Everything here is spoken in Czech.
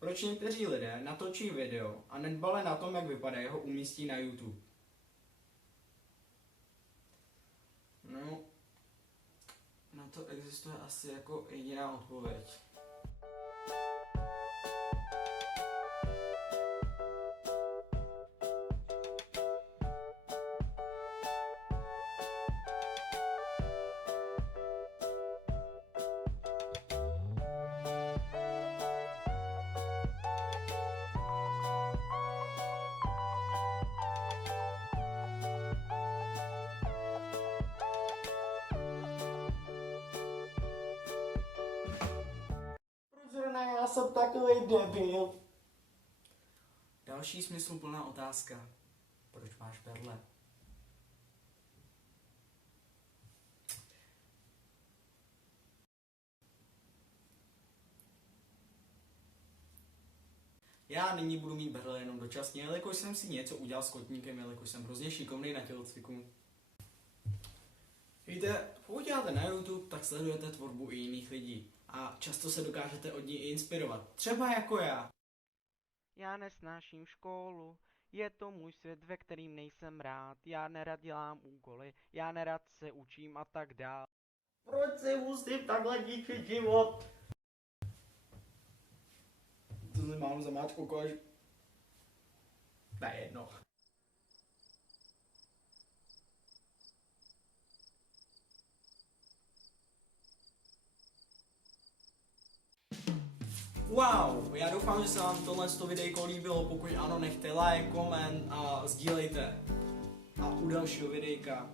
Proč někteří lidé natočí video a nedbali na tom, jak vypadá, ho umístí na YouTube? No, na to existuje asi jako jediná odpověď. Já jsem takový debil. Další smysluplná otázka. Proč máš perle? Já nyní budu mít berle jenom dočasně, jelikož jsem si něco udělal s kotníkem, jelikož jsem hrozně šikovný na tělocviku. Víte, pokud děláte na YouTube, tak sledujete tvorbu i jiných lidí a často se dokážete od ní i inspirovat. Třeba jako já. Já nesnáším školu, je to můj svět, ve kterým nejsem rád, já nerad dělám úkoly, já nerad se učím a tak dál. Proč si musím takhle díky život? To si mám zamáčku kož. Ne, jedno. Wow, já doufám, že se vám tohle videjko líbilo, pokud ano, nechte like, koment a sdílejte. A u dalšího videjka